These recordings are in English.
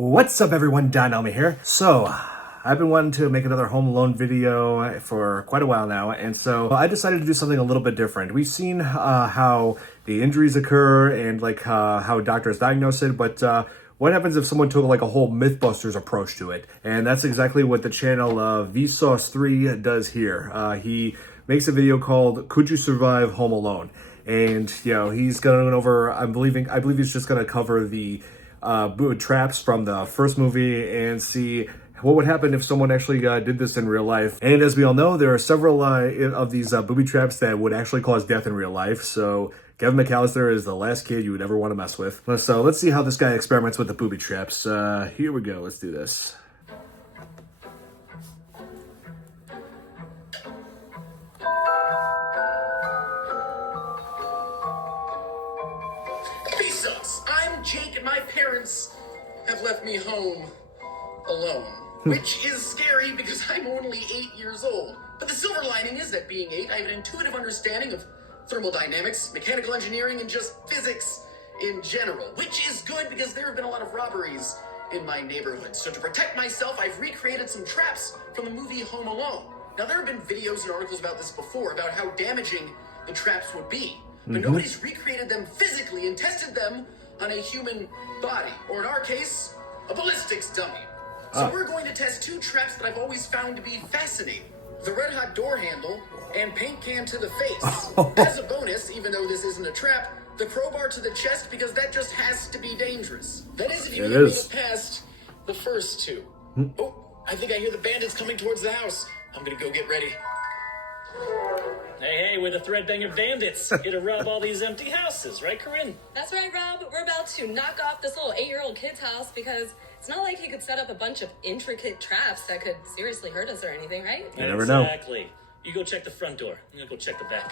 What's up everyone, Elmi here. So, I've been wanting to make another Home Alone video for quite a while now, and so I decided to do something a little bit different. We've seen how the injuries occur and like how doctors diagnose it, but what happens if someone took like a whole Mythbusters approach to it? And that's exactly what the channel VSauce 3 does here. He makes a video called "Could You Survive Home Alone?" And you know, he's going over, I believe he's just going to cover the traps from the first movie and see what would happen if someone actually did this in real life. And as we all know, there are several of these booby traps that would actually cause death in real life. So Kevin McAllister is the last kid you would ever want to mess with. So let's see how this guy experiments with the booby traps. Here we go. Let's do this. VSauce! I'm Jake and my parents have left me home alone. Which is scary because I'm only 8 years old. But the silver lining is that being 8, I have an intuitive understanding of thermodynamics, mechanical engineering, and just physics in general. Which is good because there have been a lot of robberies in my neighborhood. So to protect myself, I've recreated some traps from the movie Home Alone. Now there have been videos and articles about this before, about how damaging the traps would be. But nobody's recreated them physically and tested them on a human body. Or in our case, a ballistics dummy. So we're going to test two traps that I've always found to be fascinating. The red hot door handle and paint can to the face. As a bonus, even though this isn't a trap, the crowbar to the chest because that just has to be dangerous. That is if you can get past the first two. Oh, I think I hear the bandits coming towards the house. I'm gonna go get ready. Hey, we're the Threadbanger Bandits. Here to rob all these empty houses, right, Corinne? That's right, Rob. We're about to knock off this little 8-year-old kid's house because it's not like he could set up a bunch of intricate traps that could seriously hurt us or anything, right? You never know. Exactly. You go check the front door. I'm gonna go check the back.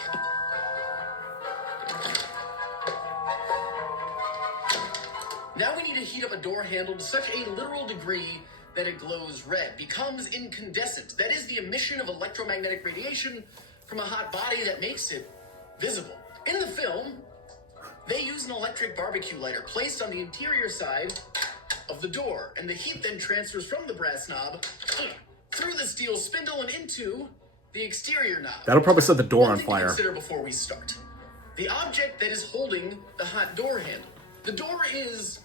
Now we need to heat up a door handle to such a literal degree that it glows red, becomes incandescent. That is the emission of electromagnetic radiation from a hot body that makes it visible. In the film, they use an electric barbecue lighter placed on the interior side of the door, and the heat then transfers from the brass knob through the steel spindle and into the exterior knob. That'll probably set the door on One thing to fire. consider before we start. The object that is holding the hot door handle. The door is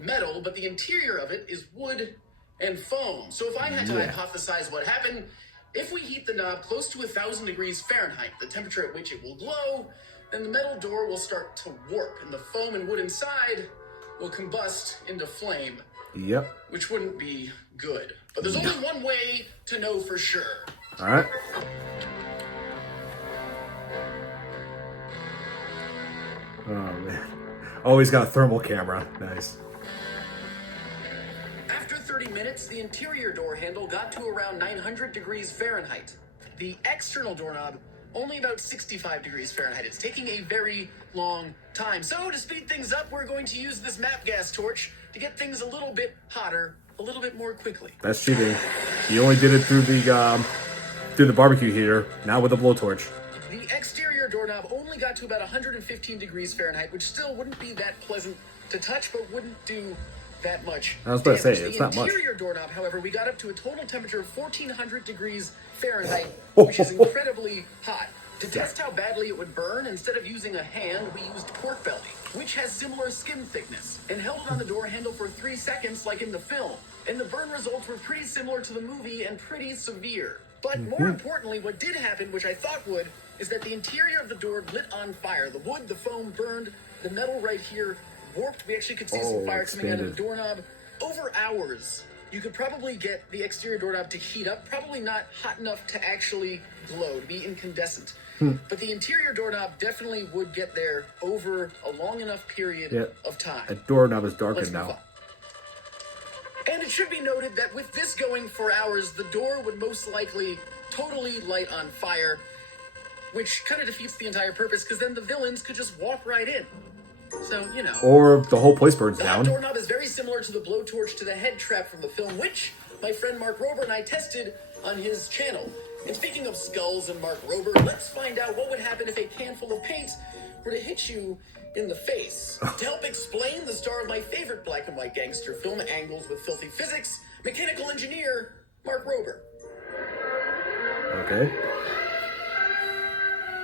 metal, but the interior of it is wood and foam. So if I had to hypothesize what happened, if we heat the knob close to 1,000 degrees Fahrenheit, the temperature at which it will glow, then the metal door will start to warp, and the foam and wood inside will combust into flame. Yep. Which wouldn't be good. But there's only one way to know for sure. All right. Oh man. Oh, he's got a thermal camera. Nice. After 30 minutes, the interior door handle got to around 900 degrees Fahrenheit. The external doorknob, only about 65 degrees Fahrenheit. It's taking a very long time. So to speed things up, we're going to use this map gas torch to get things a little bit hotter, a little bit more quickly. That's cheating. You only did it through the barbecue heater, not with a blowtorch. The exterior doorknob only got to about 115 degrees Fahrenheit, which still wouldn't be that pleasant to touch, but wouldn't do that much I was about to say, damage. it's not much. The interior doorknob, however, we got up to a total temperature of 1,400 degrees Fahrenheit, which is incredibly hot. To test how badly it would burn, instead of using a hand, we used pork belly, which has similar skin thickness, and held it on the door handle for 3 seconds like in the film. And the burn results were pretty similar to the movie and pretty severe. But more importantly, what did happen, which I thought would, is that the interior of the door lit on fire. The wood, the foam burned, the metal right here warped. We actually could see some fire coming out of the doorknob. Over hours, you could probably get the exterior doorknob to heat up, probably not hot enough to actually glow, to be incandescent. But the interior doorknob definitely would get there over a long enough period of time. The doorknob is darkened now. And it should be noted that with this going for hours, the door would most likely totally light on fire, which kind of defeats the entire purpose, because then the villains could just walk right in. So, you know. Or the whole place burns The down. hot doorknob is very similar to the blowtorch to the head trap from the film, which my friend Mark Rober and I tested on his channel. And speaking of skulls and Mark Rober, let's find out what would happen if a can full of paint were to hit you in the face. To help explain the star of my favorite black and white gangster film, Angles with Filthy Physics, mechanical engineer Mark Rober. Okay.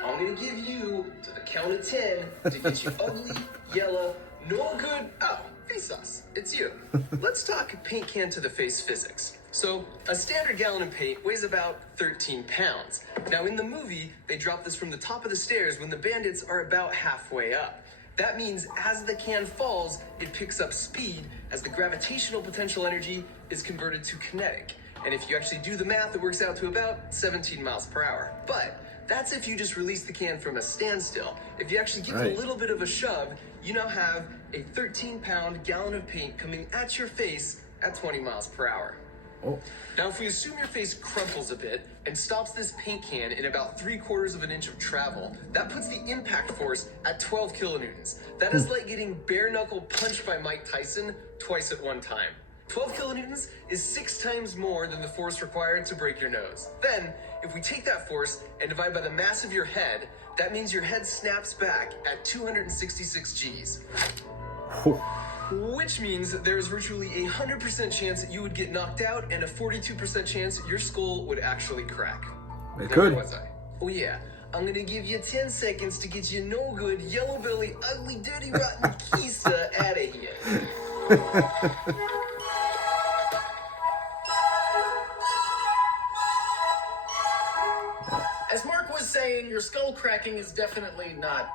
I'm gonna give you to the count of 10 to get you ugly, yellow, no good. Oh, VSauce, it's you. Let's talk paint can to the face physics. So, a standard gallon of paint weighs about 13 pounds. Now, in the movie, they drop this from the top of the stairs when the bandits are about halfway up. That means as the can falls, it picks up speed as the gravitational potential energy is converted to kinetic. And if you actually do the math, it works out to about 17 miles per hour. But that's if you just release the can from a standstill. If you actually give it a little bit of a shove, you now have a 13-pound gallon of paint coming at your face at 20 miles per hour. Oh. Now, if we assume your face crumples a bit and stops this paint can in about 3/4 of an inch of travel, that puts the impact force at 12 kilonewtons. That is like getting bare-knuckle punched by Mike Tyson twice at one time. 12 kilonewtons is 6 times more than the force required to break your nose. Then, if we take that force and divide by the mass of your head, that means your head snaps back at 266 Gs. Which means there is virtually a 100% chance that you would get knocked out and a 42% chance your skull would actually crack. It Now, could. where was I? Oh yeah, I'm gonna give you 10 seconds to get you no good, yellow belly, ugly, dirty, rotten Kisa out of here. As Mark was saying, your skull cracking is definitely not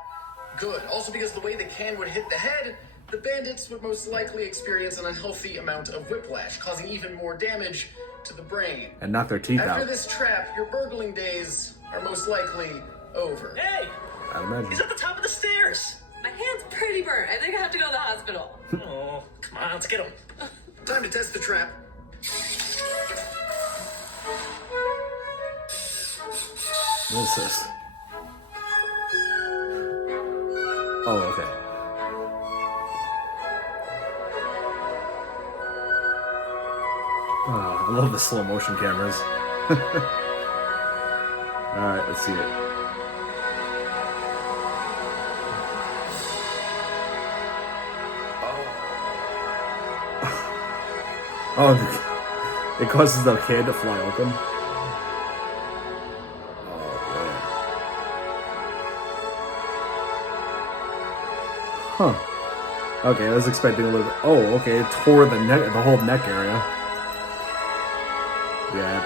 good. Also because the way the can would hit the head, the bandits would most likely experience an unhealthy amount of whiplash, causing even more damage to the brain. And knock their teeth After out. this trap, your burgling days are most likely over. Hey, I'd imagine. he's at the top of the stairs. My hand's pretty burnt. I think I have to go to the hospital. Oh, come on, let's get him. Time to test the trap. What is this? Oh, okay. Oh, I love the slow motion cameras. Alright, let's see it. Oh, it causes the can to fly open. Huh. Okay, I was expecting a little bit. Oh, okay, it tore the neck, the whole neck area. Yeah.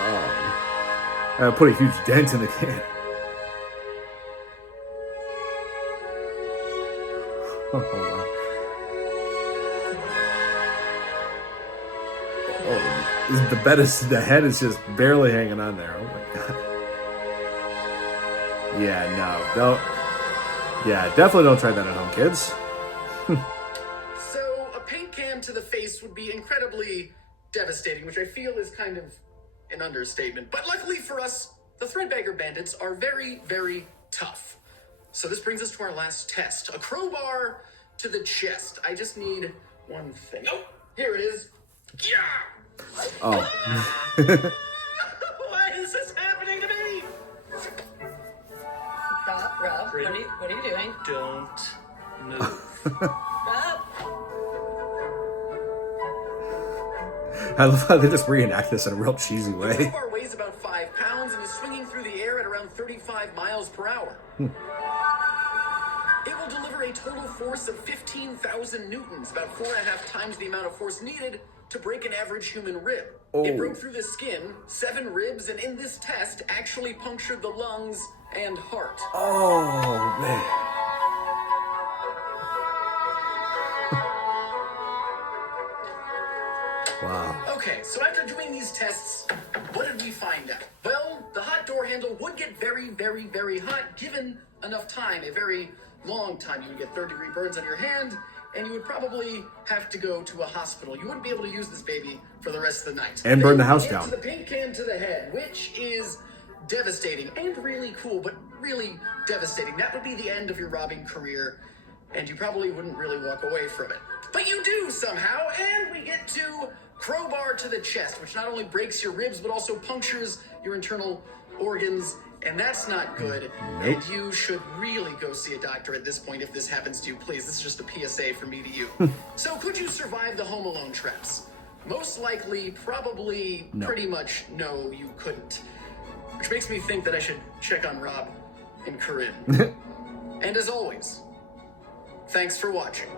Oh. I put a huge dent in the can. Oh, wow. Oh, the head is just barely hanging on there. Oh my god. Yeah, no, don't. Yeah, definitely don't try that at home, kids. So, a paint can to the face would be incredibly devastating, which I feel is kind of an understatement. But luckily for us, the Threadbagger Bandits are very, very tough. So this brings us to our last test. A crowbar to the chest. I just need one thing. Oh, here it is. Yeah! Oh. Why is this happening to me? Rob, what are you doing? Don't move. Rob? I love how they just reenact this in a real cheesy The way. crowbar weighs about 5 pounds and is swinging through the air at around 35 miles per hour. It will deliver a total force of 15,000 newtons, about 4.5 times the amount of force needed to break an average human rib. It broke through the skin, 7 ribs, and in this test actually punctured the lungs and heart. Oh, man. Wow. Okay, so after doing these tests, what did we find out? Well, the hot door handle would get very, very, very hot given enough time, a very long time. You would get 3rd-degree burns on your hand, and you would probably have to go to a hospital. You wouldn't be able to use this baby for the rest of the night. And burn the house Then down. into the paint can to the head, which is devastating and really cool, but really devastating. That would be the end of your robbing career, and you probably wouldn't really walk away from it. But you do somehow, and we get to crowbar to the chest, which not only breaks your ribs, but also punctures your internal organs And that's not good. Nope. And you should really go see a doctor at this point if this happens to you, please. This is just a PSA from me to you. So could you survive the Home Alone traps? Most likely, probably, No. pretty much, no, you couldn't. Which makes me think that I should check on Rob and Corinne. And as always, thanks for watching.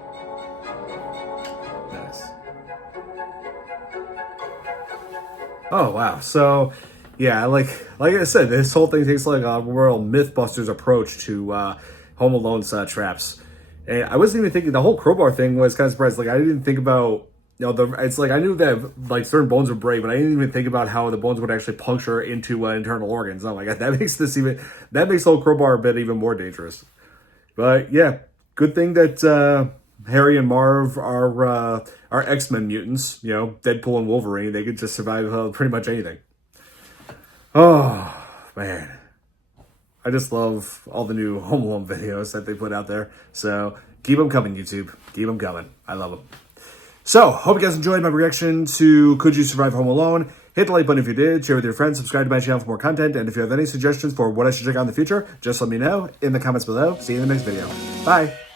Nice. Oh wow! So, yeah, like I said, this whole thing takes like a real MythBusters approach to Home Alone traps. And I wasn't even thinking the whole crowbar thing was kind of surprised. Like I didn't think about it's like I knew that like certain bones would break, but I didn't even think about how the bones would actually puncture into internal organs. Oh my god, that makes the whole crowbar bit even more dangerous. But yeah, good thing that Harry and Marv are X-Men mutants. You know, Deadpool and Wolverine. They could just survive pretty much anything. Oh man, I just love all the new Home Alone videos that they put out there. So keep them coming, YouTube. Keep them coming. I love them. So, hope you guys enjoyed my reaction to Could You Survive Home Alone? Hit the like button if you did, share with your friends, subscribe to my channel for more content, and if you have any suggestions for what I should check out in the future, just let me know in the comments below. See you in the next video. Bye!